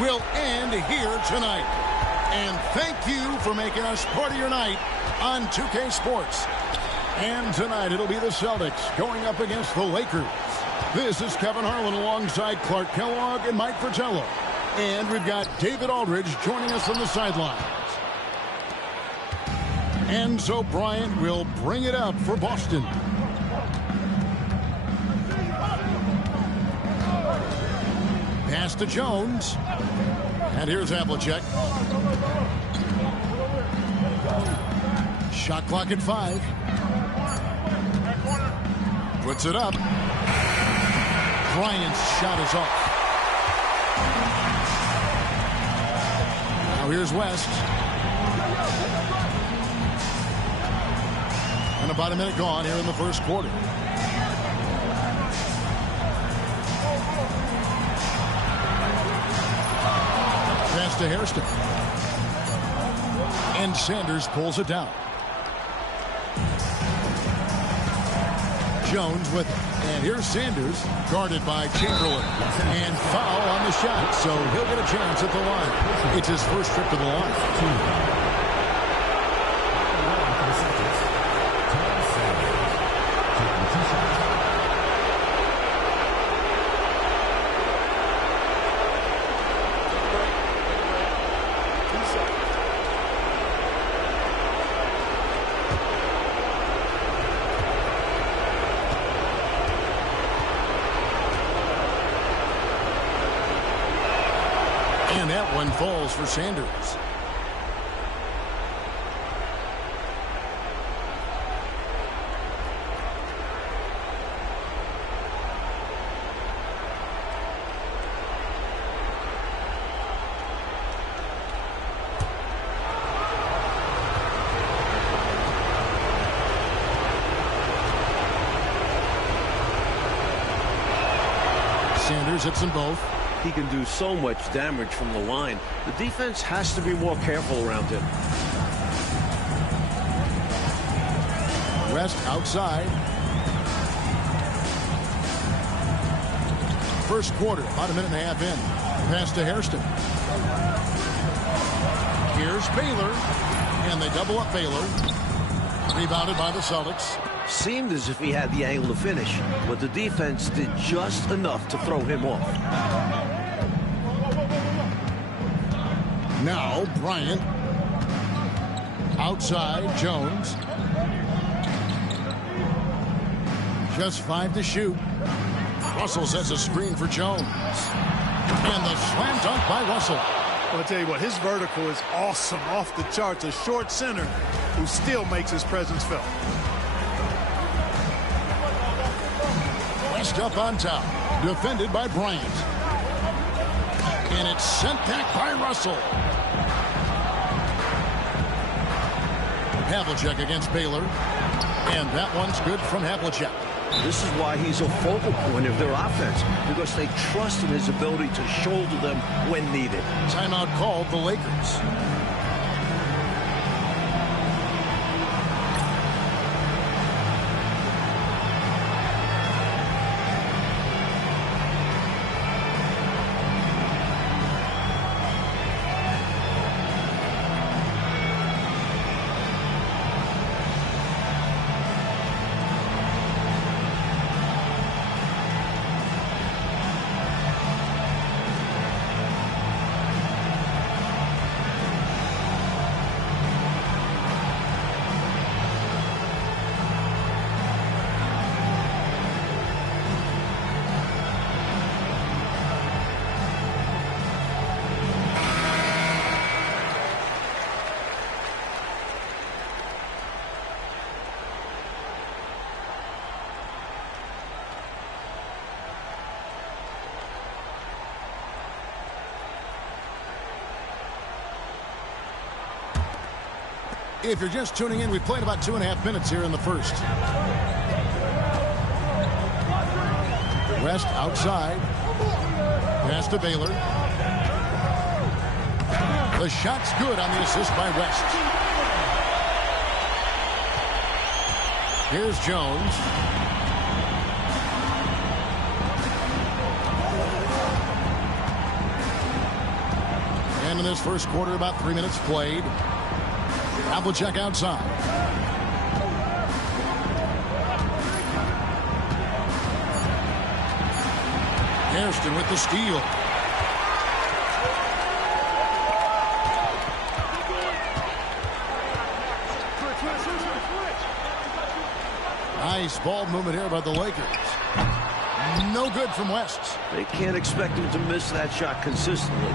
will end here tonight. And thank you for making us part of your night on 2K Sports. And tonight it'll be the Celtics going up against the Lakers. This is Kevin Harlan alongside Clark Kellogg and Mike Fratello. And we've got David Aldridge joining us from the sidelines. And so Bryant will bring it up for Boston. Pass to Jones. And here's Havlicek. Shot clock at 5. Puts it up. Bryant's shot is off. Now here's West. And about a minute gone here in the first quarter. Pass to Hairston. And Sanders pulls it down. Jones with it. And here's Sanders, guarded by Chamberlain. And foul on the shot, so he'll get a chance at the line. It's his first trip to the line. And that one falls for Sanders. Sanders hits them both. He can do so much damage from the line. The defense has to be more careful around him. West outside. First quarter, about a minute and a half in. Pass to Hairston. Here's Baylor. And they double up Baylor. Rebounded by the Celtics. Seemed as if he had the angle to finish, but the defense did just enough to throw him off. Now Bryant. Outside, Jones. Just 5 to shoot. Russell sets a screen for Jones. And the slam dunk by Russell. I'll tell you what, his vertical is awesome, off the charts. A short center who still makes his presence felt. West up on top. Defended by Bryant. And it's sent back by Russell. Havlicek against Baylor. And that one's good from Havlicek. This is why he's a focal point of their offense, because they trust in his ability to shoulder them when needed. Timeout called the Lakers. If you're just tuning in, we played about 2.5 minutes here in the first. West outside. Pass to Baylor. The shot's good on the assist by West. Here's Jones. this first quarter, about 3 minutes played. Havlicek outside. Hairston with the steal. Nice ball movement here by the Lakers. No good from West. They can't expect him to miss that shot consistently.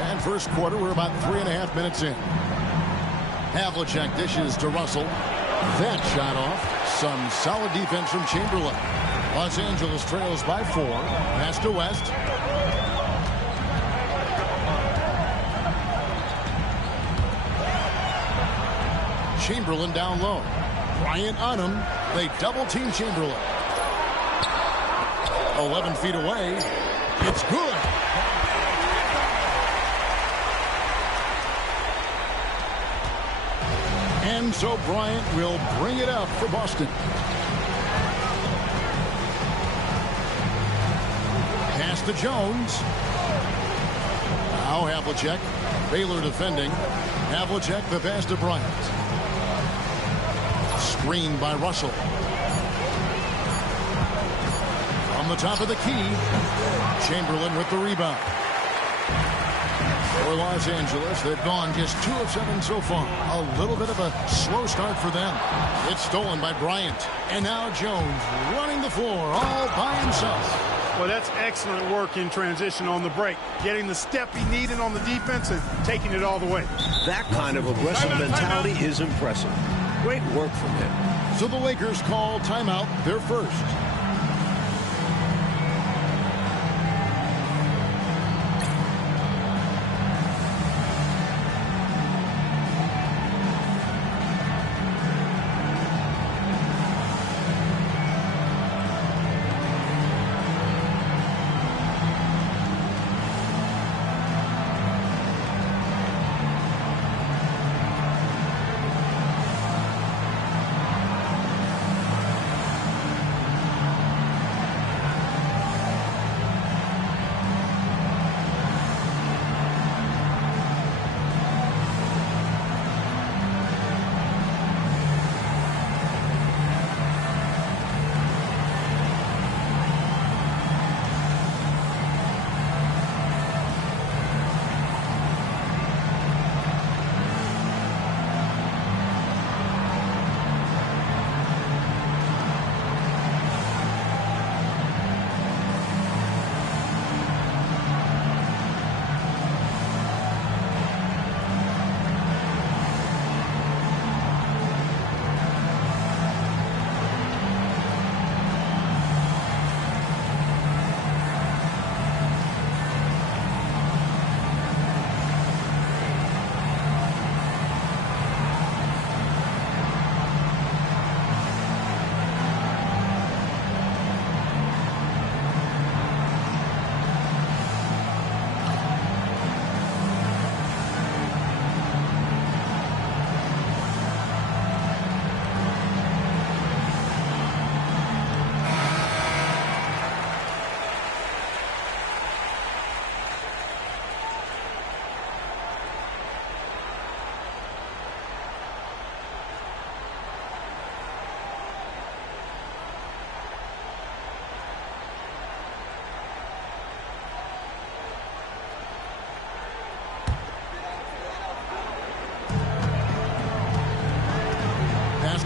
And first quarter, we're about 3.5 minutes in. Havlicek dishes to Russell. That shot off. Some solid defense from Chamberlain. Los Angeles trails by 4. Pass to West. Chamberlain down low. Bryant on him. They double team Chamberlain. 11 feet away. It's good. And so Bryant will bring it up for Boston. Pass to Jones. Now Havlicek. Baylor defending. Havlicek, the pass to Bryant. Screened by Russell. On the top of the key. Chamberlain with the rebound. For Los Angeles, they've gone just 2 of 7 so far. A little bit of a slow start for them. It's stolen by Bryant. And now Jones running the floor all by himself. Well, that's excellent work in transition on the break. Getting the step he needed on the defense and taking it all the way. That kind of aggressive mentality is impressive. Great work from him. So the Lakers call timeout, their first.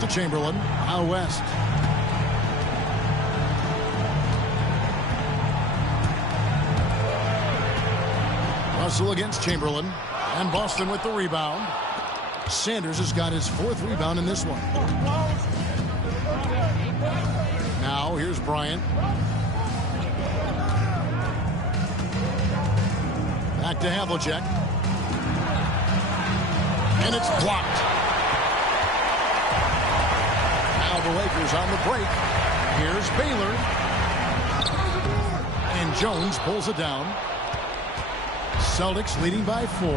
To Chamberlain, out West. Russell against Chamberlain, and Boston with the rebound. Sanders has got his 4th rebound in this one. Now here's Bryant. Back to Havlicek. And it's blocked. The Lakers on the break. Here's Baylor. And Jones pulls it down. Celtics leading by 4.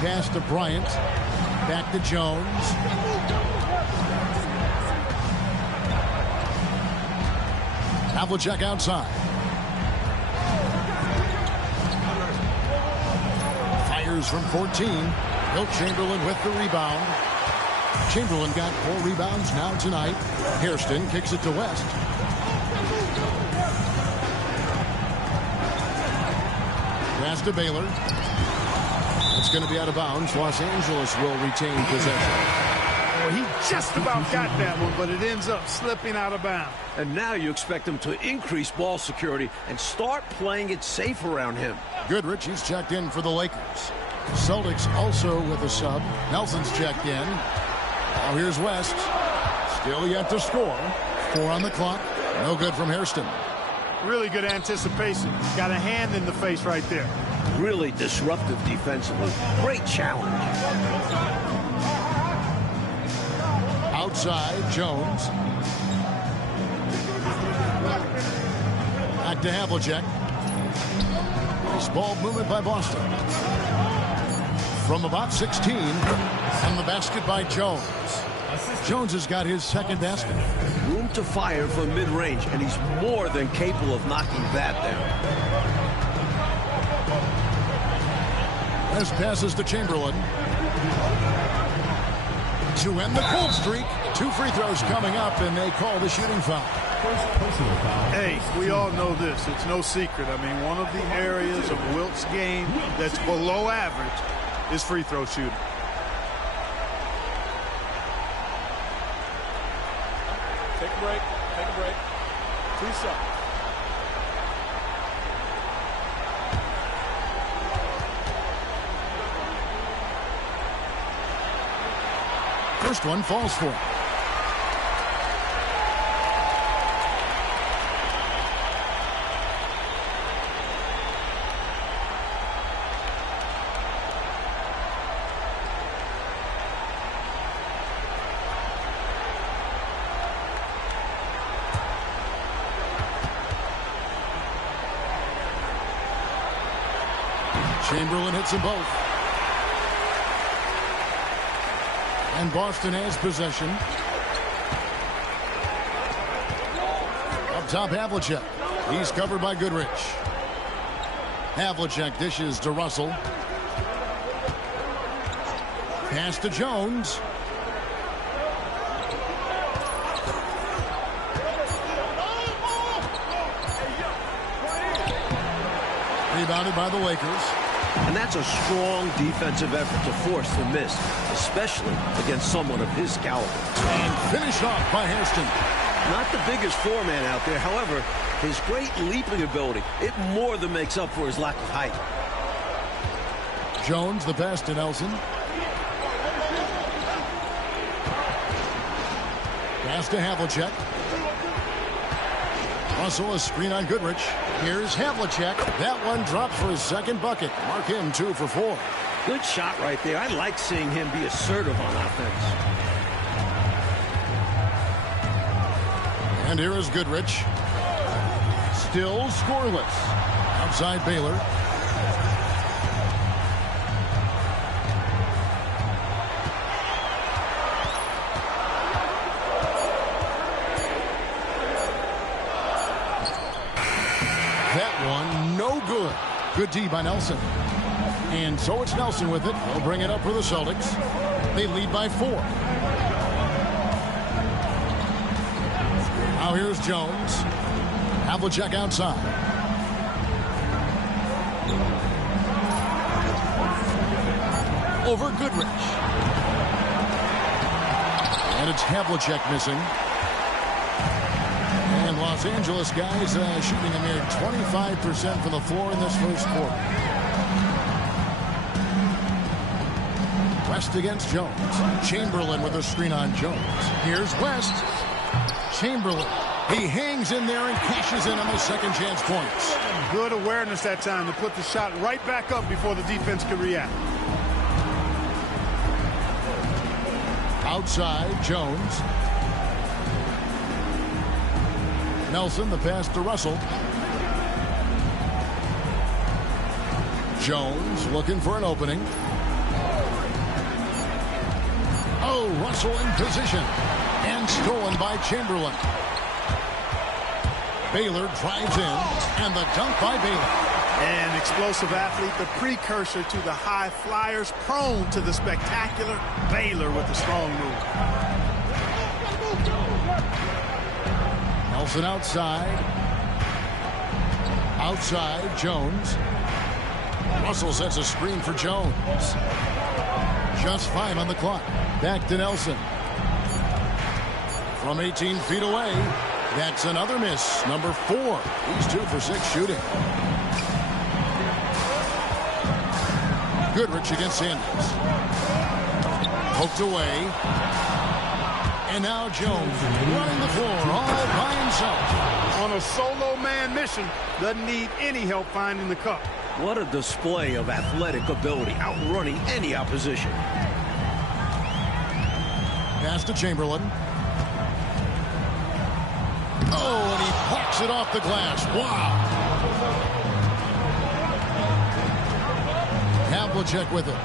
Pass to Bryant. Back to Jones. Havlicek outside. Lakers from 14. Wilt Chamberlain with the rebound. Chamberlain got 4 rebounds now tonight. Hairston kicks it to West. Pass to Baylor. It's going to be out of bounds. Los Angeles will retain possession. Well, he just about got that one, but it ends up slipping out of bounds. And now you expect him to increase ball security and start playing it safe around him. Goodrich, he's checked in for the Lakers. Celtics also with a sub. Nelson's checked in. Now here's West. Still yet to score. 4 on the clock. No good from Hairston. Really good anticipation. Got a hand in the face right there. Really disruptive defensively. Great challenge. Outside, Jones. Back to Havlicek. Nice ball movement by Boston. From about 16, and the basket by Jones. Jones has got his second basket. Room to fire from mid-range, and he's more than capable of knocking that down. As passes to Chamberlain. To end the cold streak. 2 free throws coming up, and they call the shooting foul. Hey, we all know this. It's no secret. I mean, one of the areas of Wilt's game that's below average is free throw shooting. Take a break. Take a break. 2 seconds. First one falls for him. Chamberlain hits them both. And Boston has possession. Up top, Havlicek. He's covered by Goodrich. Havlicek dishes to Russell. Pass to Jones. Rebounded by the Lakers. And that's a strong defensive effort to force the miss, especially against someone of his caliber. And finished off by Hairston. Not the biggest foreman out there. However, his great leaping ability, it more than makes up for his lack of height. Jones, the pass to Nelson. Pass to Havlicek. Russell, a screen on Goodrich. Here's Havlicek. That one dropped for his second bucket. Mark him 2 for 4. Good shot right there. I like seeing him be assertive on offense. And here is Goodrich. Still scoreless. Outside Baylor. Good. Good D by Nelson. And so it's Nelson with it. They'll bring it up for the Celtics. They lead by 4. Now here's Jones. Havlicek outside. Over Goodrich. And it's Havlicek missing. And Los Angeles guys shooting a mere 25% from the floor in this first quarter. West against Jones. Chamberlain with a screen on Jones. Here's West. Chamberlain. He hangs in there and cashes in on the second chance points. Good awareness that time to put the shot right back up before the defense could react. Outside, Jones. Nelson, the pass to Russell. Jones looking for an opening. Oh, Russell in position. And stolen by Chamberlain. Baylor drives in, and the dunk by Baylor. An explosive athlete, the precursor to the high flyers, prone to the spectacular. Baylor with a strong move. Nelson outside. Outside, Jones. Russell sets a screen for Jones. Just 5 on the clock. Back to Nelson. From 18 feet away, that's another miss. Number 4. He's 2 for 6 shooting. Goodrich against Sanders. Poked away. And now Jones running the floor all by himself. On a solo man mission, doesn't need any help finding the cup. What a display of athletic ability, outrunning any opposition. Pass to Chamberlain. Oh, and he pops it off the glass. Wow. Havlicek with it.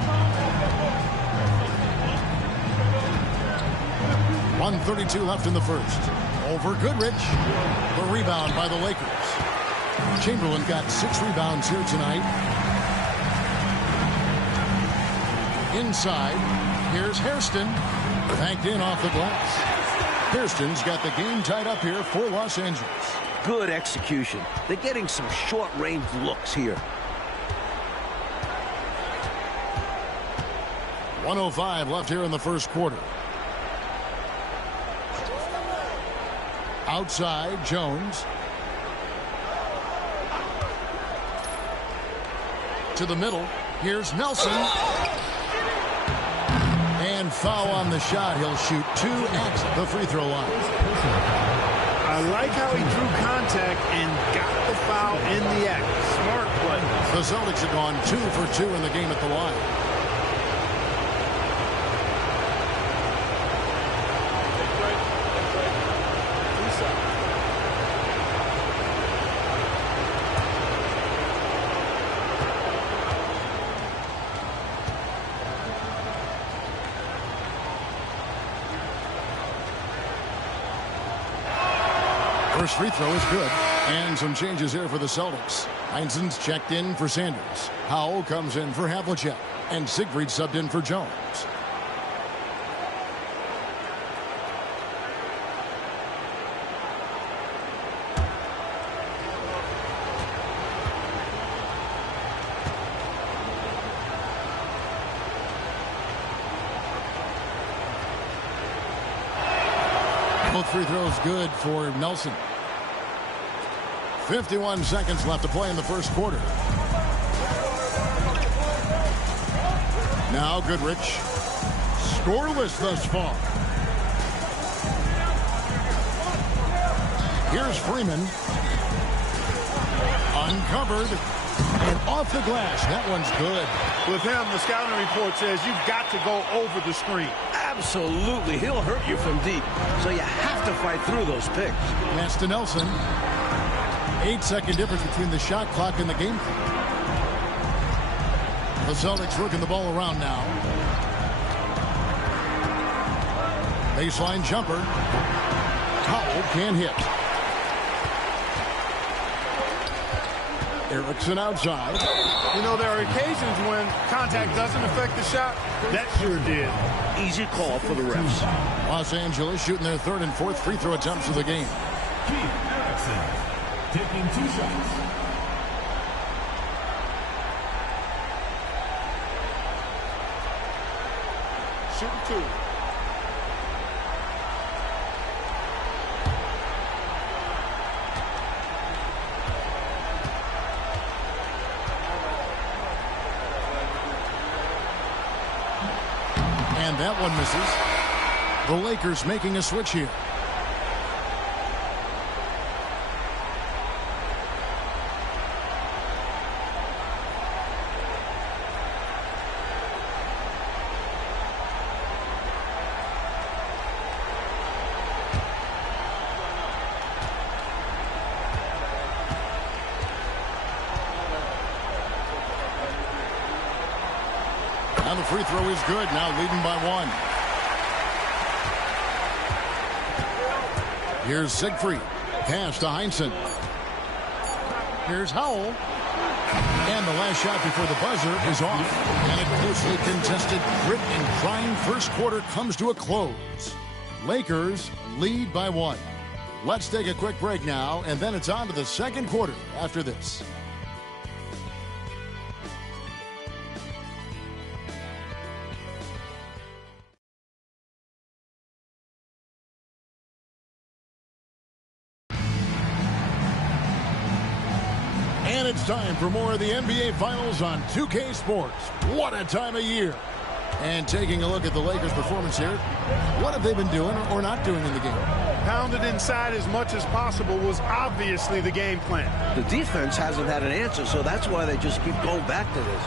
1:32 left in the first. Over Goodrich. The rebound by the Lakers. Chamberlain got 6 rebounds here tonight. Inside, here's Hairston. Banked in off the glass. Hairston's got the game tied up here for Los Angeles. Good execution. They're getting some short-range looks here. 1:05 left here in the first quarter. Outside, Jones. To the middle. Here's Nelson. And foul on the shot. He'll shoot 2 at the free throw line. I like how he drew contact and got the foul in the act. Smart play. The Celtics have gone 2 for 2 in the game at the line. First free throw is good. And some changes here for the Celtics. Heinzen's checked in for Sanders. Howell comes in for Havlicek. And Siegfried subbed in for Jones. Both free throws good for Nelson. 51 seconds left to play in the first quarter. Now Goodrich. Scoreless thus far. Here's Freeman. Uncovered. And off the glass. That one's good. With him, the scouting report says you've got to go over the screen. Absolutely. He'll hurt you from deep. So you have to fight through those picks. Pass to Nelson. 8-second difference between the shot clock and the game clock. The Celtics working the ball around now. Baseline jumper. Howell can't hit. Erickson outside. You know, there are occasions when contact doesn't affect the shot. That sure did. Easy call for the refs. Los Angeles shooting their 3rd and 4th free throw attempts of the game. Keith Erickson taking 2 shots. Shooting 2. And that one misses. The Lakers making a switch here. Now the free throw is good. Now leading by 1. Here's Siegfried. Pass to Heinzen. Here's Howell. And the last shot before the buzzer is off. And a closely contested, grit and grind first quarter comes to a close. Lakers lead by 1. Let's take a quick break now, and then it's on to the second quarter after this. And it's time for more of the NBA Finals on 2K Sports. What a time of year. And taking a look at the Lakers' performance here, what have they been doing or not doing in the game? Pounded inside as much as possible was obviously the game plan. The defense hasn't had an answer, so that's why they just keep going back to this.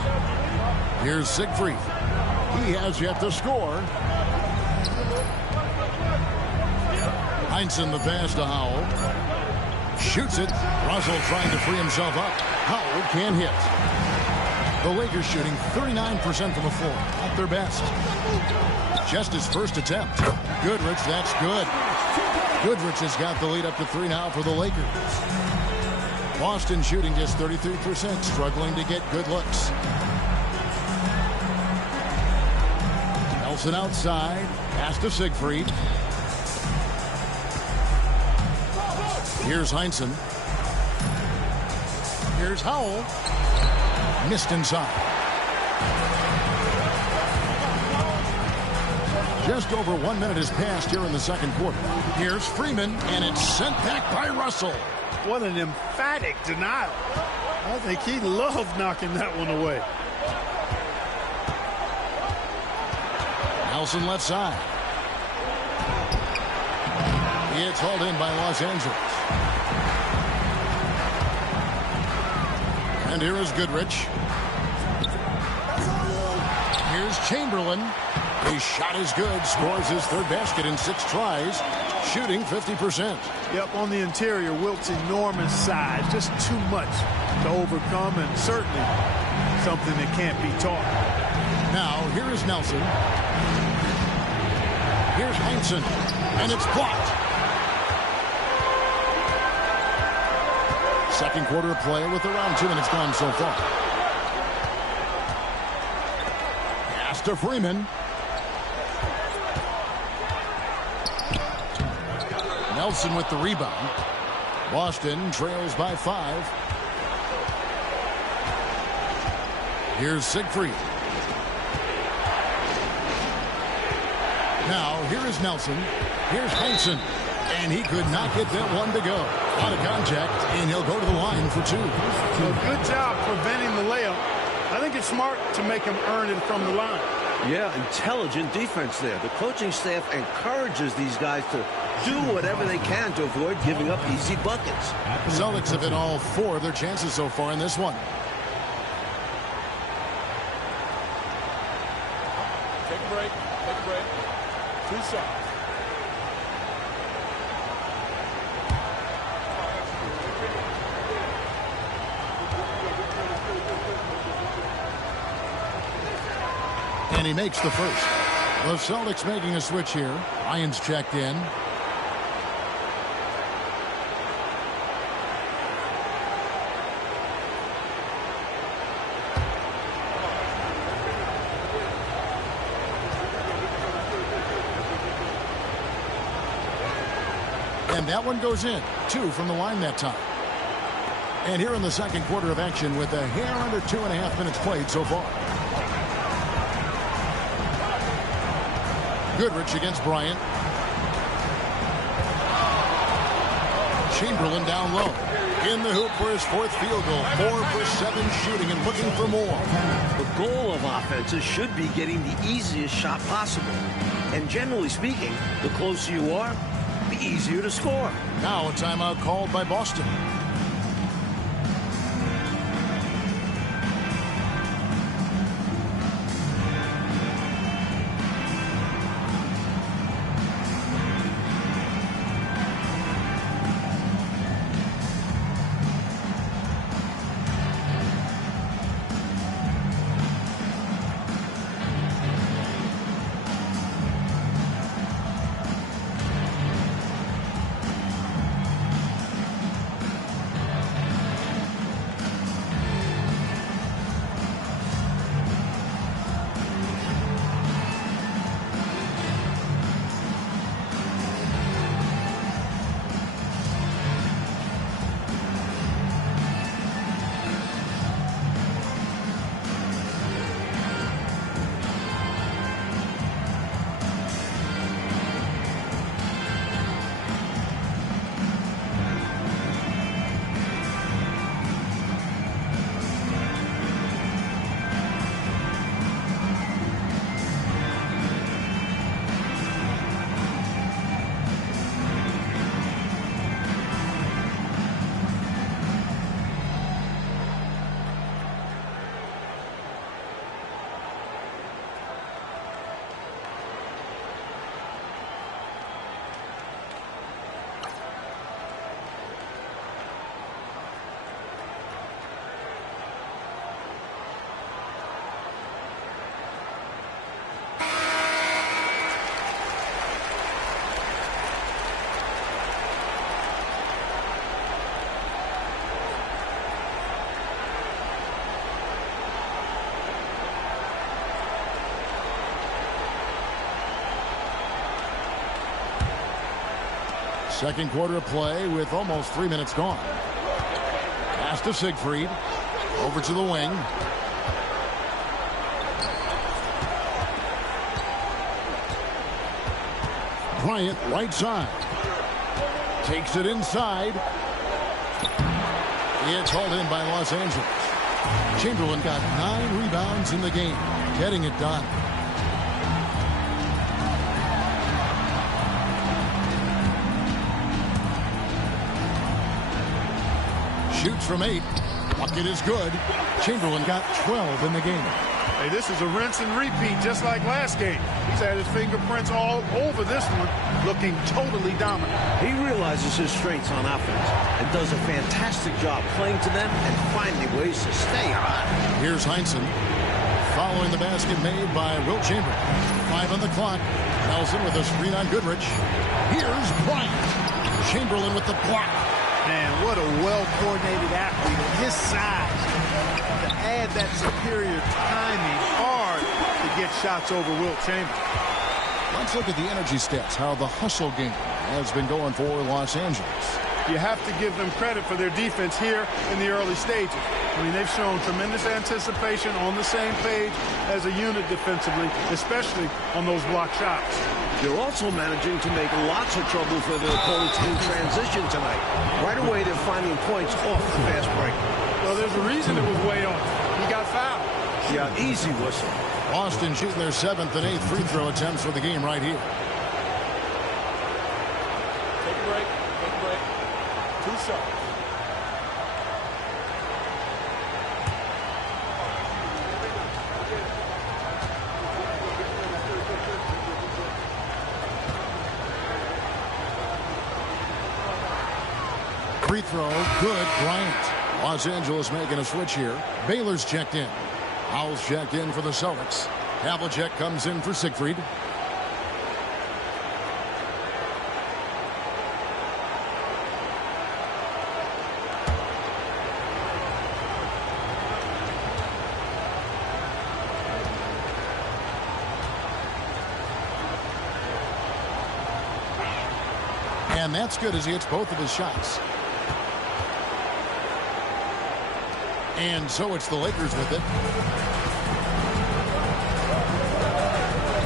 Here's Siegfried. He has yet to score. Heinsohn the pass to Howell. Shoots it. Russell trying to free himself up. Howell can't hit. The Lakers shooting 39% from the floor. At their best. Just his first attempt. Goodrich, that's good. Goodrich has got the lead up to 3 now for the Lakers. Boston shooting just 33%, struggling to get good looks. Nelson outside. Pass to Siegfried. Here's Heinsohn. Here's Howell. Missed inside. Just over 1 minute has passed here in the second quarter. Here's Freeman, and it's sent back by Russell. What an emphatic denial. I think he loved knocking that one away. Nelson left side. It's hauled in by Los Angeles. And here is Goodrich. Here's Chamberlain. His shot is good. Scores his third basket in 6 tries. Shooting 50%. Yep, on the interior, Wilt's enormous size. Just too much to overcome, and certainly something that can't be taught. Now, here is Nelson. Here's Heinsohn. And it's blocked. Second quarter of play with around 2 minutes gone so far. Pass to Freeman. Nelson with the rebound. Boston trails by 5. Here's Siegfried. Now, here is Nelson. Here's Heinsohn. And he could not get that one to go. Out of contact, and he'll go to the line for 2. So good job preventing the layup. I think it's smart to make him earn it from the line. Yeah, intelligent defense there. The coaching staff encourages these guys to do whatever they can to avoid giving up easy buckets. The Celtics have hit all 4 of their chances so far in this one. Take a break. Take a break. 2 shots. And he makes the first. The Celtics making a switch here. Ryan's checked in. And that one goes in. 2 from the line that time. And here in the second quarter of action with a hair under 2.5 minutes played so far. Goodrich against Bryant. Chamberlain down low. In the hoop for his 4th field goal. 4 for 7 shooting and looking for more. The goal of offenses should be getting the easiest shot possible. And generally speaking, the closer you are, the easier to score. Now a timeout called by Boston. Second quarter of play with almost 3 minutes gone. Pass to Siegfried. Over to the wing. Bryant, right side. Takes it inside. It's hauled in by Los Angeles. Chamberlain got 9 rebounds in the game, getting it done. Shoots from 8. Bucket is good. Chamberlain got 12 in the game. Hey, this is a rinse and repeat just like last game. He's had his fingerprints all over this one, looking totally dominant. He realizes his strengths on offense and does a fantastic job playing to them and finding ways to stay hot. Here's Heinsohn following the basket made by Wilt Chamberlain. 5 on the clock. Nelson with a screen on Goodrich. Here's Bryant. Chamberlain with the block. Man, what a well-coordinated athlete at his size. To add that superior timing, hard to get shots over Wilt Chamberlain. Let's look at the energy stats, how the hustle game has been going for Los Angeles. You have to give them credit for their defense here in the early stages. I mean, they've shown tremendous anticipation, on the same page as a unit defensively, especially on those block shots. They're also managing to make lots of trouble for their opponents in transition tonight. Right away, they're finding points off the fast break. Well, there's a reason it was way off. He got fouled. Yeah, easy whistle. Boston shooting their 7th and 8th free throw attempts for the game right here. Take a break. Take a break. 2 shots. Free throw, good. Bryant. Los Angeles making a switch here. Baylor's checked in. Howell's checked in for the Celtics. Havlicek comes in for Siegfried. And that's good as he hits both of his shots. And so it's the Lakers with it.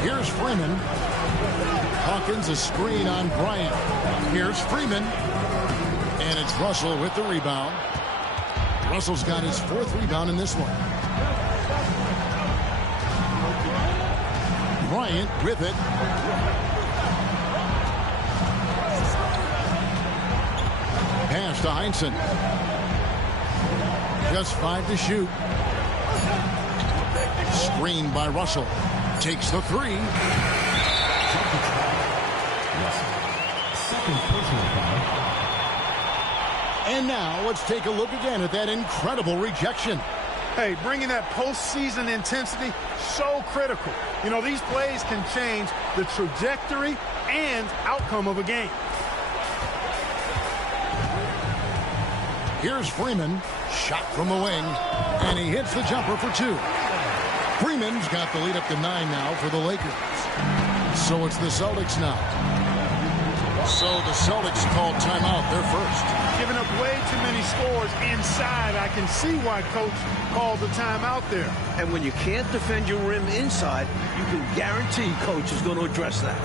Here's Freeman. Hawkins a screen on Bryant. Here's Freeman. And it's Russell with the rebound. Russell's got his 4th rebound in this one. Bryant with it. Pass to Heinsohn. Just 5 to shoot. Screened by Russell. Takes the 3. Second personal foul. And now let's take a look again at that incredible rejection. Hey, bringing that postseason intensity, so critical. You know, these plays can change the trajectory and outcome of a game. Here's Freeman. Shot from the wing. And he hits the jumper for 2. Freeman's got the lead up to 9 now for the Lakers. So it's the Celtics now. So the Celtics called timeout. They're first. Giving up way too many scores inside. I can see why Coach called the timeout there. And when you can't defend your rim inside, you can guarantee Coach is going to address that.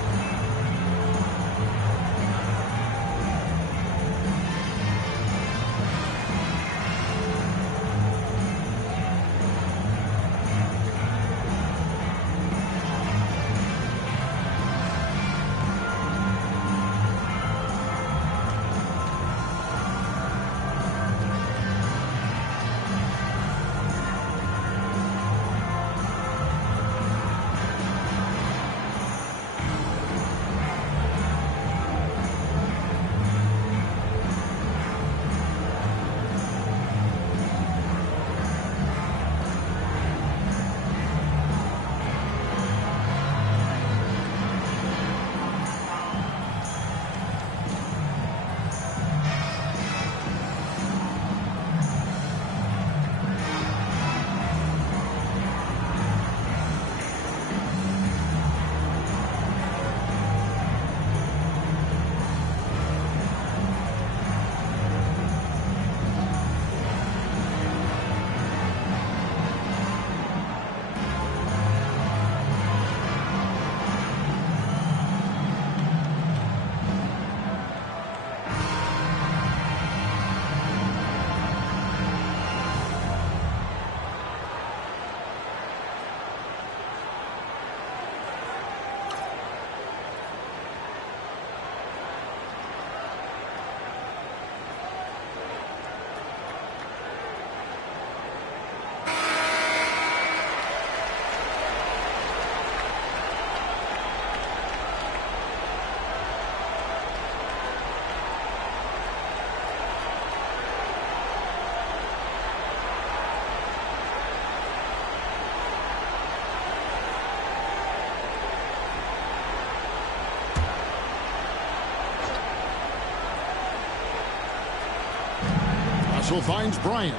Whistle finds Bryant.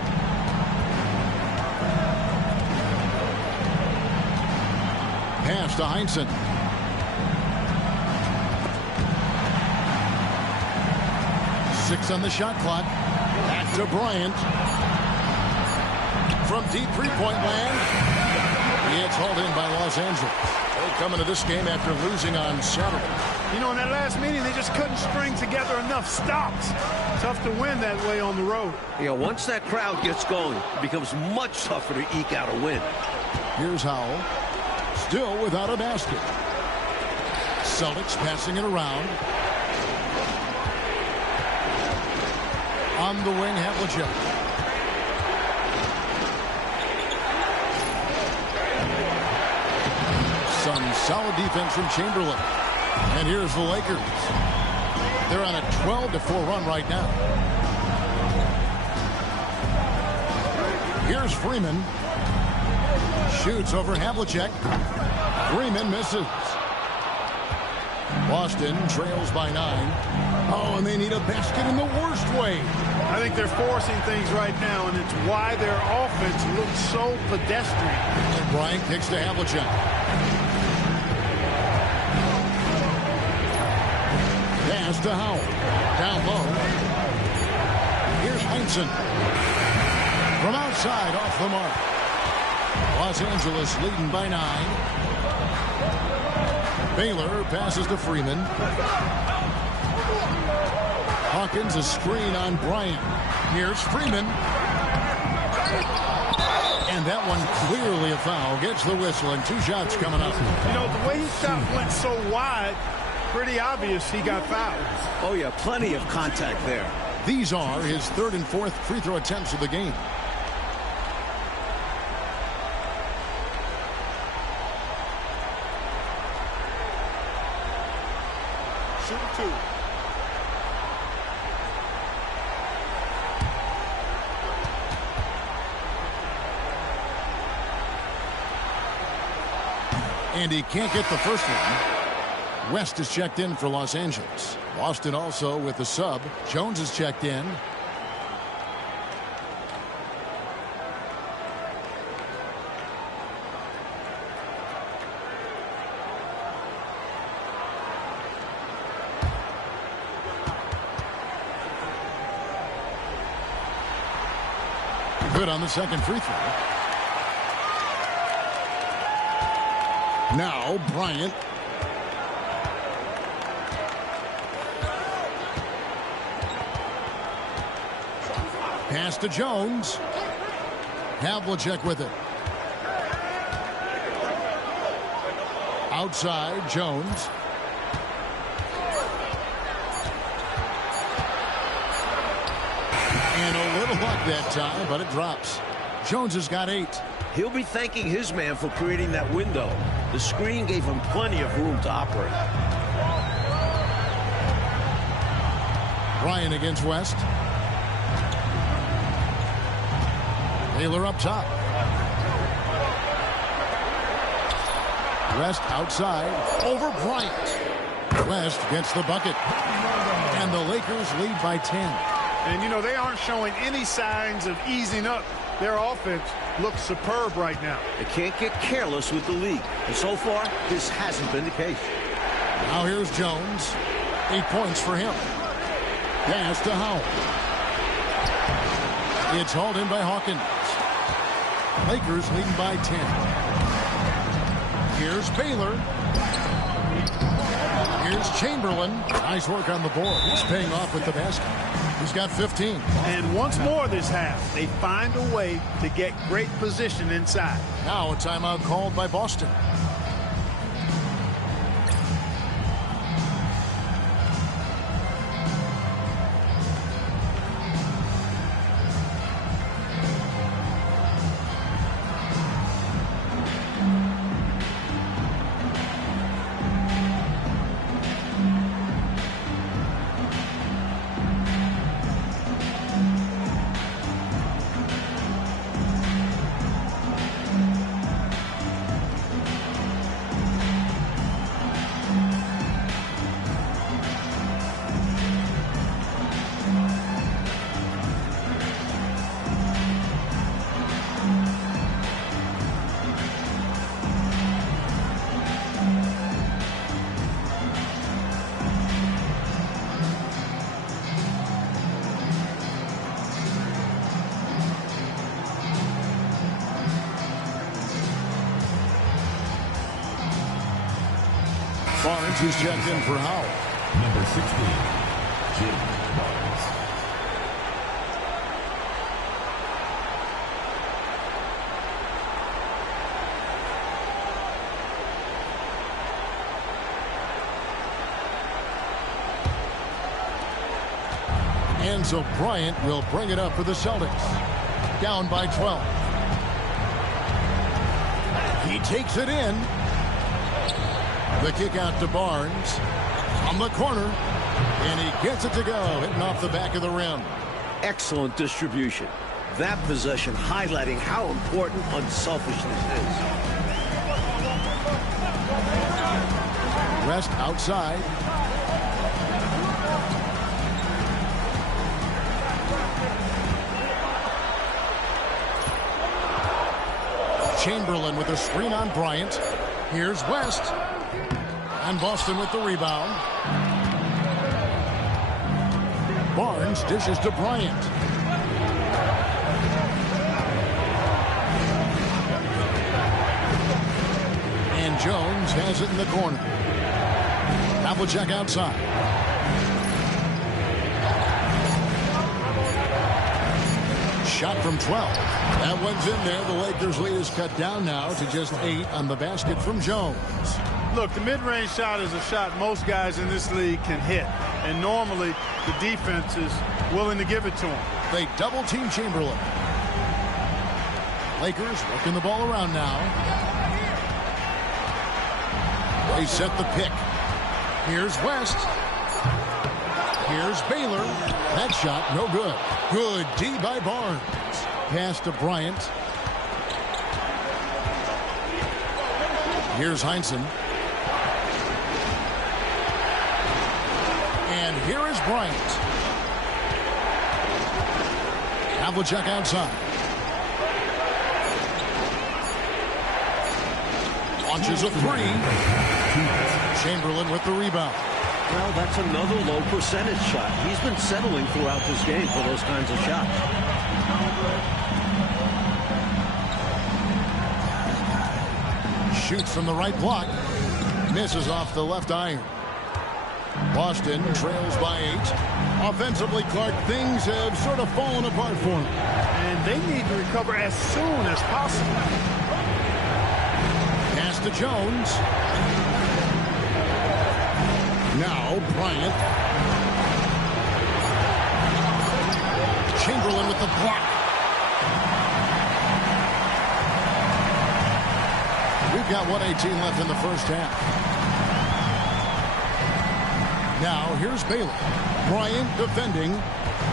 Pass to Heinsohn. Six on the shot clock. Back to Bryant. From deep three-point land. It's hauled in by Los Angeles. They come into this game after losing on Saturday. You know, in that last meeting, they just couldn't string together enough stops. Tough to win that way on the road. Yeah, once that crowd gets going, it becomes much tougher to eke out a win. Here's Howell. Still without a basket. Celtics passing it around. On the wing, Havlicek. Some solid defense from Chamberlain. And here's the Lakers. They're on a 12-4 run right now. Here's Freeman. Shoots over Havlicek. Freeman misses. Boston trails by 9. Oh, and they need a basket in the worst way. I think they're forcing things right now, and it's why their offense looks so pedestrian. And Bryant kicks to Havlicek. Pass to Howell. Down low. Here's Heinsohn. From outside, off the mark. Los Angeles leading by 9. Baylor passes to Freeman. Hawkins, a screen on Bryant. Here's Freeman. And that one clearly a foul. Gets the whistle, and 2 shots coming up. You know, the way his shot went so wide, pretty obvious he got fouled. Oh, yeah, plenty of contact there. These are his 3rd and 4th free throw attempts of the game. Shooting 2. And he can't get the first one. West is checked in for Los Angeles. Boston also with the sub. Jones is checked in. Good on the second free throw. Now Bryant. Pass to Jones. Havlicek with it. Outside, Jones. And a little luck that time, but it drops. Jones has got 8. He'll be thanking his man for creating that window. The screen gave him plenty of room to operate. Bryant against West. Baylor up top. West outside. Over Bryant. West gets the bucket. And the Lakers lead by 10. And, you know, they aren't showing any signs of easing up. Their offense looks superb right now. They can't get careless with the lead. And so far, this hasn't been the case. Now here's Jones. 8 points for him. Pass to Howell. It's hauled in by Hawkins. Lakers leading by 10. Here's Baylor. Here's Chamberlain. Nice work on the board. He's paying off with the basket. He's got 15. And once more this half, they find a way to get great position inside. Now a timeout called by Boston. Barnes, who's checked in for Howell. Number 16, Jim Barnes. And so Bryant will bring it up for the Celtics. Down by 12. He takes it in. The kick out to Barnes. From the corner. And he gets it to go. Hitting off the back of the rim. Excellent distribution. That possession highlighting how important unselfishness is. West outside. Chamberlain with a screen on Bryant. Here's West. And Boston with the rebound. Barnes dishes to Bryant. And Jones has it in the corner. Havlicek outside. Shot from 12. That one's in there. The Lakers' lead is cut down now to just 8 on the basket from Jones. Look, the mid-range shot is a shot most guys in this league can hit. And normally, the defense is willing to give it to him. They double-team Chamberlain. Lakers working the ball around now. They set the pick. Here's West. Here's Baylor. That shot, no good. Good D by Barnes. Pass to Bryant. Here's Heinsohn. And here is Bryant. Havlicek outside. Launches a three. Chamberlain with the rebound. Well, that's another low percentage shot. He's been settling throughout this game for those kinds of shots. Shoots from the right block. Misses off the left iron. Boston trails by 8. Offensively, Clark, things have sort of fallen apart for him. And they need to recover as soon as possible. Pass to Jones. Now Bryant. Chamberlain with the block. We've got 1:18 left in the first half. Now here's Baylor. Bryant defending.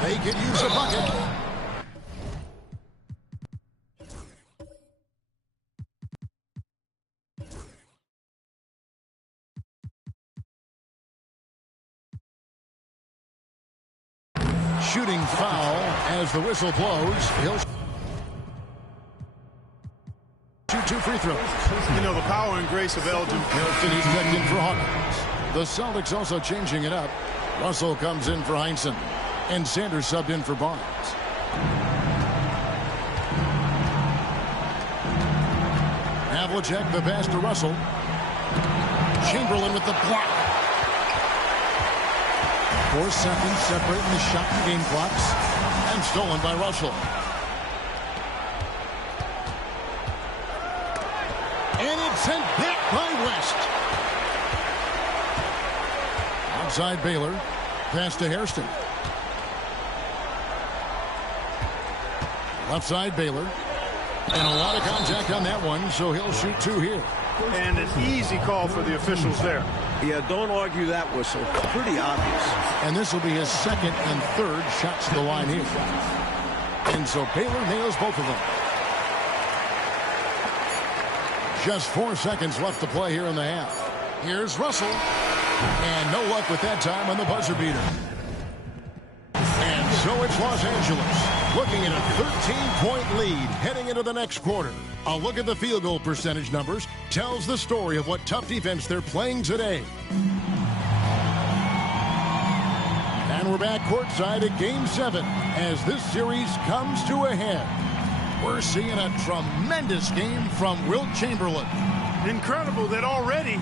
They could use a bucket. Shooting foul as the whistle blows. He'll shoot 2 free throws. You know, the power and grace of Elgin. Harrison, he's checked in for Hawkins. The Celtics also changing it up. Russell comes in for Heinsohn. And Sanders subbed in for Barnes. Havlicek, the pass to Russell. Chamberlain with the block. 4 seconds separating the shot and game clocks. And stolen by Russell. And it's sent back by West. Outside Baylor. Pass to Hairston. Left side Baylor. And a lot of contact on that one, so he'll shoot 2 here. And an easy call for the officials there. Yeah, don't argue that whistle. Pretty obvious. And this will be his second and third shots to the line here. And so Baylor nails both of them. Just 4 seconds left to play here in the half. Here's Russell. And no luck with that time on the buzzer beater. And so it's Los Angeles looking at a 13-point lead heading into the next quarter. A look at the field goal percentage numbers tells the story of what tough defense they're playing today. And we're back courtside at Game 7 as this series comes to a head. We're seeing a tremendous game from Wilt Chamberlain. Incredible that already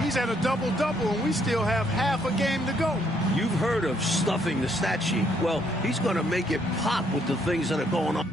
He's at a double-double, and we still have half a game to go. You've heard of stuffing the stat sheet. Well, he's going to make it pop with the things that are going on.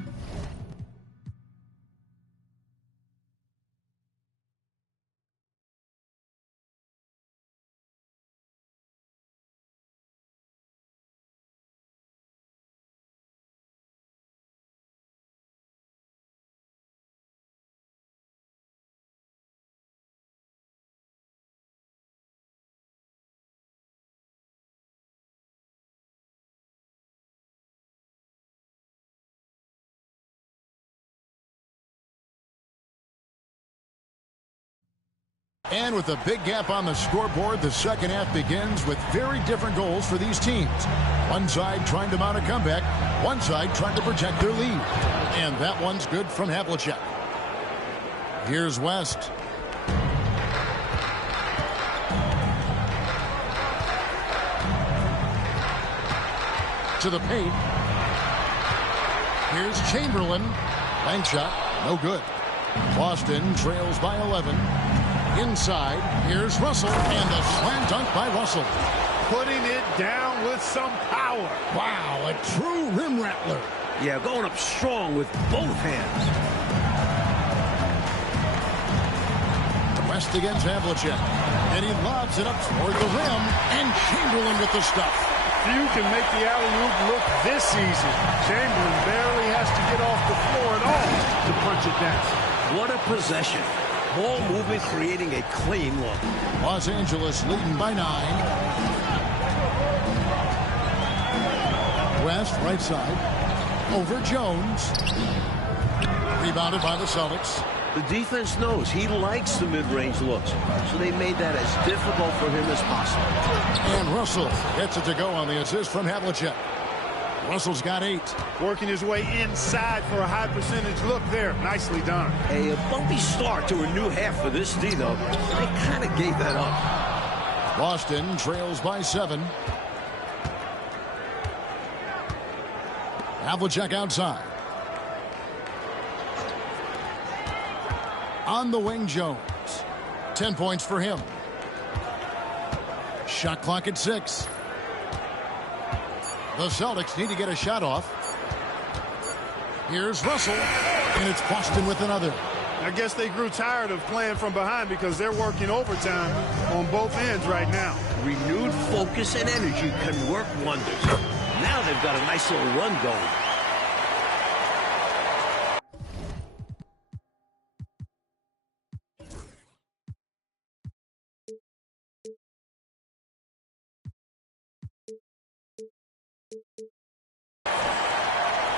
And with a big gap on the scoreboard, the second half begins with very different goals for these teams. One side trying to mount a comeback, one side trying to protect their lead. And that one's good from Havlicek. Here's West. To the paint. Here's Chamberlain. Bank shot, no good. Boston trails by 11. Inside, here's Russell, and a slam dunk by Russell. Putting it down with some power. Wow, a true rim rattler. Yeah, going up strong with both hands. West against Havlicek, and he lobs it up toward the rim, and Chamberlain with the stuff. Few can make the alley-oop look this easy. Chamberlain barely has to get off the floor at all to punch it down. What a possession. Ball movement creating a clean look. Los Angeles leading by 9. West, right side. Over Jones. Rebounded by the Celtics. The defense knows he likes the mid-range looks, so they made that as difficult for him as possible. And Russell gets it to go on the assist from Havlicek. Russell's got 8. Working his way inside for a high percentage look there. Nicely done. A bumpy start to a new half for this D, though. They kind of gave that up. Boston trails by 7. Havlicek outside. On the wing, Jones. 10 points for him. Shot clock at 6. The Celtics need to get a shot off. Here's Russell, and it's Boston with another. I guess they grew tired of playing from behind because they're working overtime on both ends right now. Renewed focus and energy can work wonders. Now they've got a nice little run going.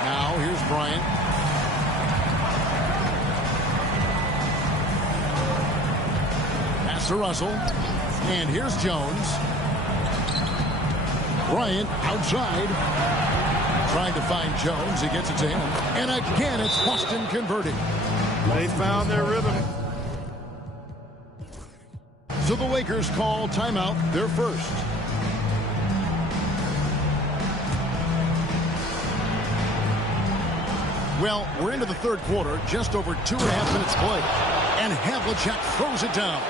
Now, here's Bryant. Pass to Russell. And here's Jones. Bryant outside. Trying to find Jones. He gets it to him. And again, it's Boston converting. They found their rhythm. So the Lakers call timeout, their first. Well, we're into the third quarter, just over 2.5 minutes played. And Havlicek throws it down.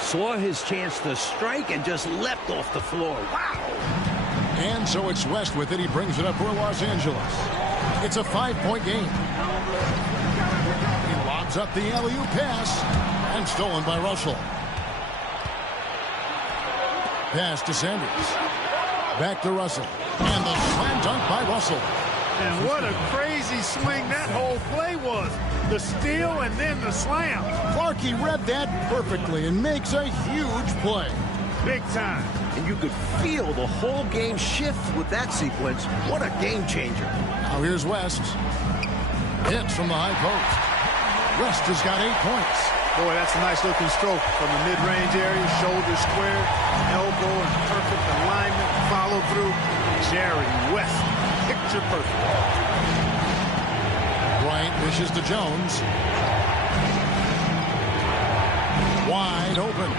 Saw his chance to strike and just leapt off the floor. Wow! And so it's West with it. He brings it up for Los Angeles. It's a 5-point game. He lobs up the alley-oop pass. And stolen by Russell. Pass to Sanders. Back to Russell. And the slam dunk by Russell. And what a crazy swing that whole play was. The steal and then the slam. Clarkie read that perfectly and makes a huge play. Big time. And you could feel the whole game shift with that sequence. What a game changer. Now here's West. Hits from the high post. West has got 8 points. Boy, that's a nice looking stroke from the mid-range area. Shoulder square, elbow in perfect alignment. Follow through. Jerry West. Picture perfect. Bryant dishes to Jones. Wide open.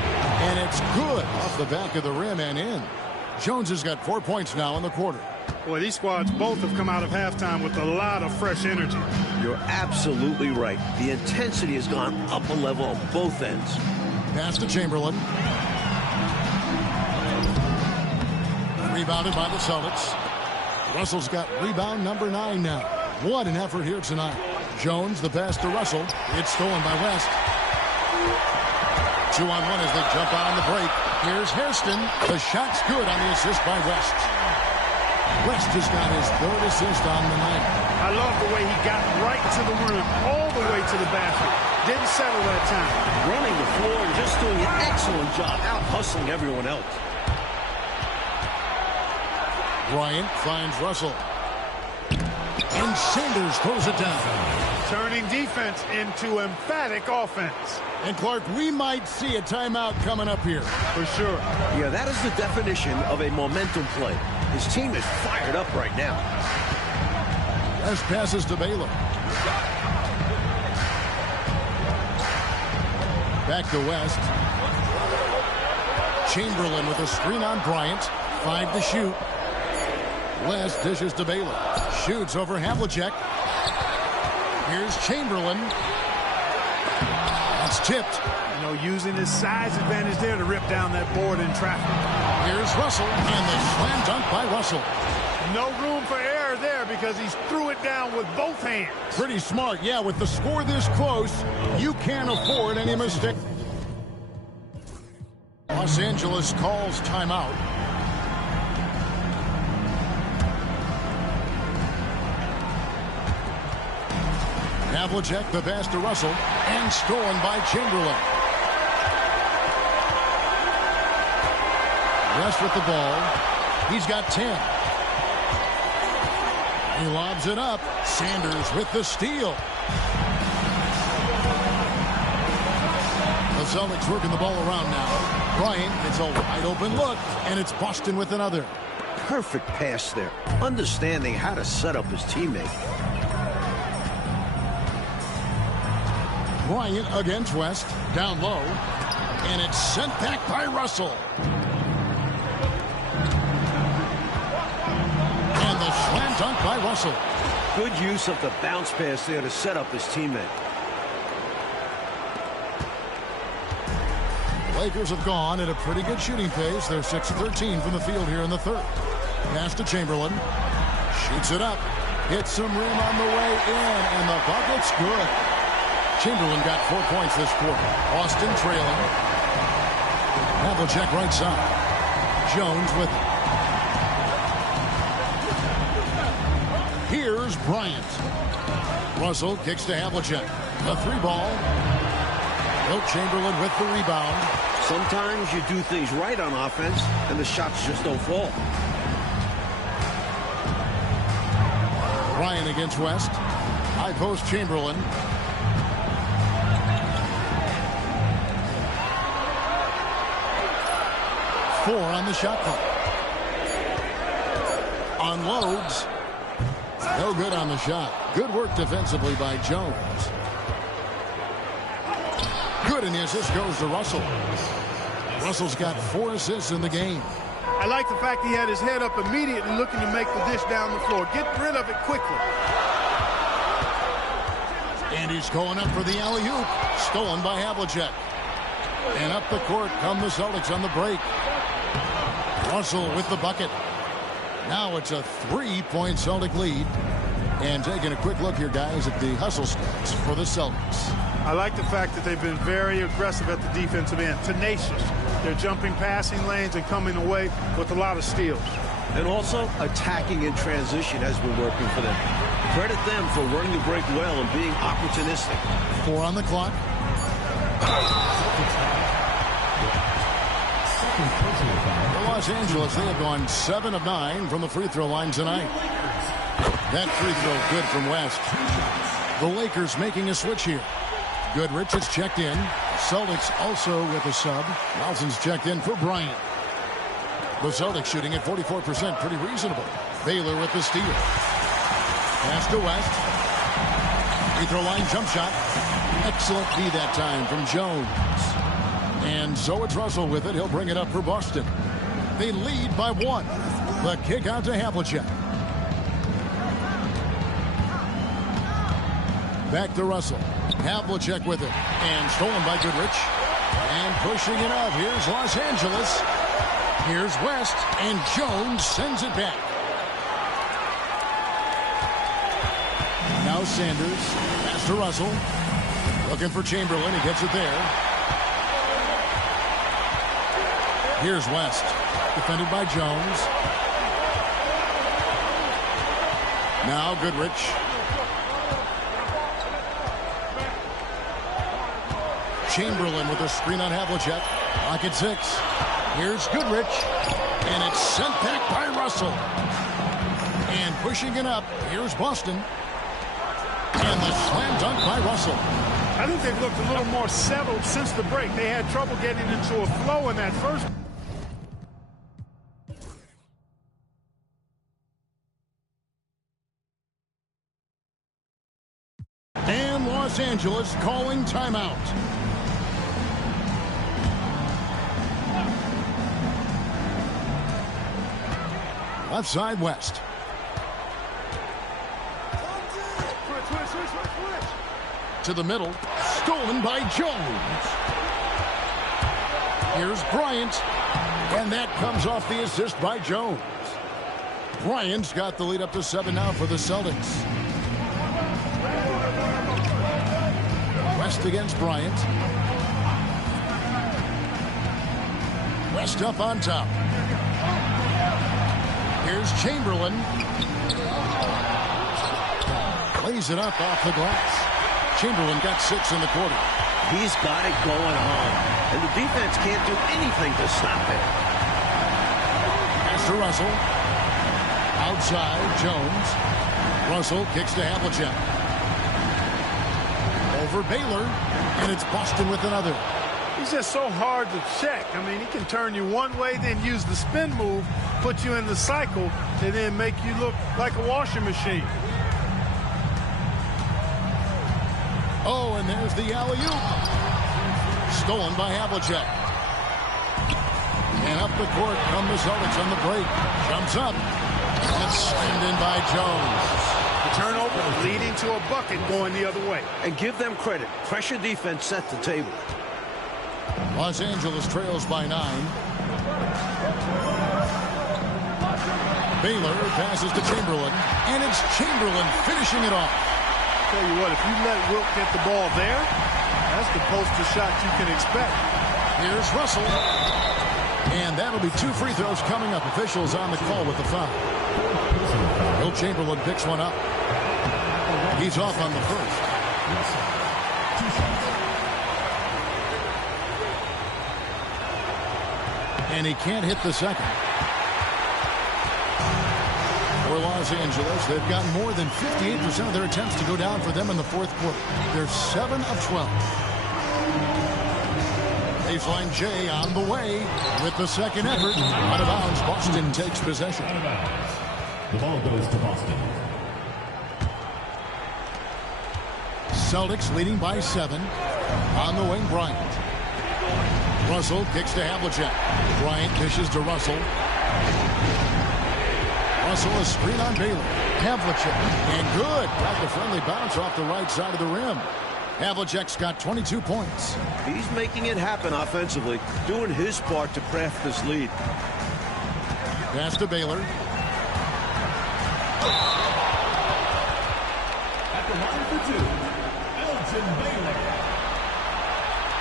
And it's good off the back of the rim and in. Jones has got 4 points now in the quarter. Boy, these squads both have come out of halftime with a lot of fresh energy. You're absolutely right. The intensity has gone up a level on both ends. Pass to Chamberlain. Rebounded by the Celtics. Russell's got rebound number 9 now. What an effort here tonight. Jones, the pass to Russell. It's stolen by West. 2-on-1 as they jump out on the break. Here's Hairston. The shot's good on the assist by West. West has got his 3rd assist on the night. I love the way he got right to the rim, all the way to the basket. Didn't settle that time. Running the floor and just doing an excellent job out hustling everyone else. Bryant finds Russell. And Sanders throws it down. Turning defense into emphatic offense. And Clark, we might see a timeout coming up here. For sure. Yeah, that is the definition of a momentum play. His team is fired up right now. West passes to Baylor. Back to West. Chamberlain with a screen on Bryant. 5 to shoot. West dishes to Baylor. Shoots over Havlicek. Here's Chamberlain. That's tipped. You know, using his size advantage there to rip down that board in traffic. Here's Russell, and the slam dunk by Russell. No room for error there because he threw it down with both hands. Pretty smart. Yeah, with the score this close, you can't afford any mistake. Los Angeles calls timeout. Havlicek, the pass to Russell, and stolen by Chamberlain. West with the ball. He's got 10. He lobs it up. Sanders with the steal. The Celtics working the ball around now. Bryant gets a wide open look, and it's Boston with another. Perfect pass there. Understanding how to set up his teammate. Bryant against West, down low, and it's sent back by Russell. And the slam dunk by Russell. Good use of the bounce pass there to set up his teammate. Lakers have gone at a pretty good shooting pace. They're 6-13 from the field here in the 3rd. Pass to Chamberlain. Shoots it up. Hits some rim on the way in, and the bucket's good. Chamberlain got 4 points this quarter. Boston trailing. Havlicek right side. Jones with it. Here's Bryant. Russell kicks to Havlicek. The 3-ball. Wilt Chamberlain with the rebound. Sometimes you do things right on offense, and the shots just don't fall. Bryant against West. High post Chamberlain. Four on the shot clock. Unloads. No good on the shot. Good work defensively by Jones. Good, and the assist goes to Russell. Russell's got 4 assists in the game. I like the fact he had his head up immediately looking to make the dish down the floor. Get rid of it quickly. And he's going up for the alley-oop. Stolen by Havlicek. And up the court come the Celtics on the break. Russell with the bucket. Now it's a 3-point Celtic lead. And taking a quick look here, guys, at the hustle stats for the Celtics. I like the fact that they've been very aggressive at the defensive end. Tenacious. They're jumping passing lanes and coming away with a lot of steals. And also, attacking in transition has been working for them. Credit them for running the break well and being opportunistic. 4 on the clock. Los Angeles, they have gone 7 of 9 from the free throw line tonight. That free throw good from West. The Lakers making a switch here. Goodrich is checked in. Celtics also with a sub. Nelson's checked in for Bryant. The Celtics shooting at 44%, pretty reasonable. Baylor with the steal. Pass to West. Free throw line jump shot. Excellent D that time from Jones. And so it's Russell with it. He'll bring it up for Boston. They lead by 1. The kick out to Havlicek. Back to Russell. Havlicek with it. And stolen by Goodrich. And pushing it up. Here's Los Angeles. Here's West. And Jones sends it back. Now Sanders. Pass to Russell. Looking for Chamberlain. He gets it there. Here's West. Defended by Jones. Now Goodrich. Chamberlain with a screen on Havlicek. Lock at 6. Here's Goodrich. And it's sent back by Russell. And pushing it up. Here's Boston. And the slam dunk by Russell. I think they've looked a little more settled since the break. They had trouble getting into a flow in that first. And Los Angeles calling timeout. Left side, West. To the middle. Stolen by Jones. Here's Bryant. And that comes off the assist by Jones. Bryant's got the lead up to 7 now for the Celtics. West against Bryant. West up on top. Here's Chamberlain. Plays it up off the glass. Chamberlain got 6 in the quarter. He's got it going on, and the defense can't do anything to stop it. Pass to Russell. Outside, Jones. Russell kicks to Havlicek. Over Baylor, and it's Boston with another. He's just so hard to check. I mean, he can turn you one way, then use the spin move, put you in the cycle, and then make you look like a washing machine. Oh, and there's the alley-oop. Stolen by Havlicek. And up the court come the Celtics on the break. Jumps up. And it's slammed in by Jones. The turnover leading to a bucket going the other way. And give them credit. Pressure defense set the table. Los Angeles trails by 9. Baylor passes to Chamberlain. And it's Chamberlain finishing it off. Tell you what, if you let Wilt get the ball there, that's the poster shot you can expect. Here's Russell. And that'll be 2 free throws coming up. Officials on the call with the foul. Wilt Chamberlain picks one up. He's off on the first. And he can't hit the second. For Los Angeles, they've gotten more than 58% of their attempts to go down for them in the fourth quarter. They're 7 of 12. Baseline J on the way with the second effort. Out of bounds, Boston takes possession. Out of bounds. The ball goes to Boston. Celtics leading by 7. On the wing, Bryant. Russell kicks to Havlicek. Bryant dishes to Russell. Russell a screen on Baylor. Havlicek. And good. Got the friendly bounce off the right side of the rim. Havlicek's got 22 points. He's making it happen offensively, doing his part to craft this lead. Pass to Baylor. At the line for 2, Elgin Baylor.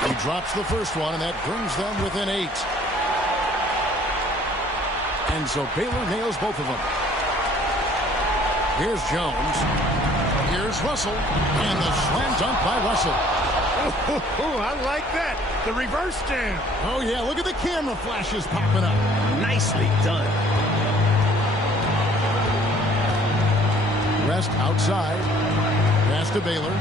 He drops the first one, and that brings them within 8. And so Baylor nails both of them. Here's Jones. Here's Russell. And the slam dunk by Russell. Oh, I like that. The reverse jam. Oh, yeah. Look at the camera flashes popping up. Nicely done. Rest outside. Pass to Baylor.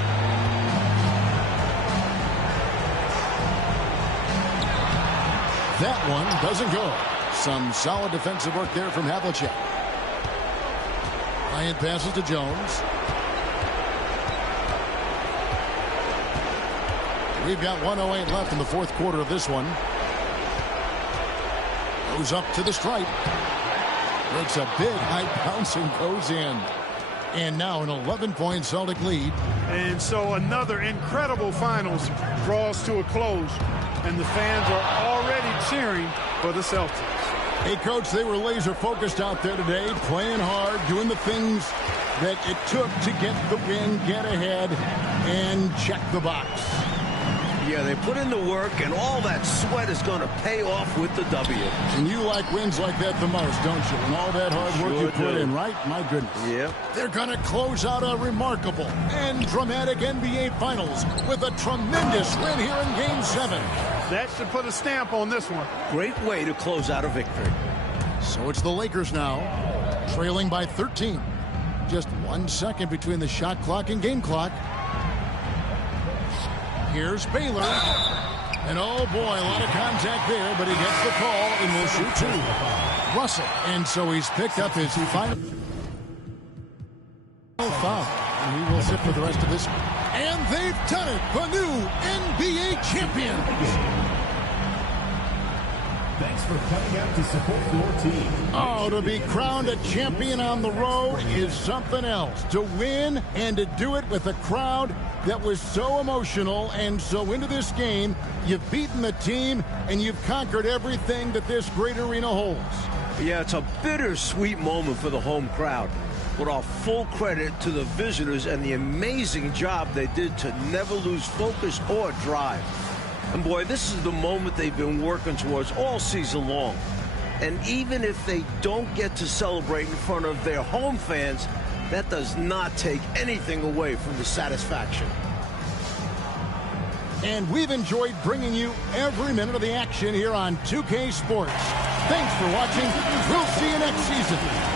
That one doesn't go. Some solid defensive work there from Havlicek. Bryant passes to Jones. We've got 1:08 left in the fourth quarter of this one. Goes up to the stripe. Makes a big high bounce and goes in. And now an 11-point Celtic lead. And so another incredible finals draws to a close, and the fans are already cheering for the Celtics. Hey, Coach, they were laser focused out there today, playing hard, doing the things that it took to get the win, get ahead, and check the box. Yeah, they put in the work, and all that sweat is going to pay off with the W. And you like wins like that the most, don't you? And all that hard work you put in, right? My goodness. Yeah. They're going to close out a remarkable and dramatic NBA Finals with a tremendous win here in Game 7. That should put a stamp on this one. Great way to close out a victory. So it's the Lakers now, trailing by 13. Just 1 second between the shot clock and game clock. Here's Baylor. And oh boy, a lot of contact there, but he gets the call and will shoot two. Russell. And so he's picked up his final foul. And he will sit for the rest of this. And they've done it. The new NBA champions. Thanks for coming out to support your team. Oh, to be crowned a champion on the road is something else. To win and to do it with a crowd that was so emotional and so into this game. You've beaten the team and you've conquered everything that this great arena holds. Yeah, it's a bittersweet moment for the home crowd. But all full credit to the visitors and the amazing job they did to never lose focus or drive. And boy, this is the moment they've been working towards all season long. And even if they don't get to celebrate in front of their home fans, that does not take anything away from the satisfaction. And we've enjoyed bringing you every minute of the action here on 2K Sports. Thanks for watching. We'll see you next season.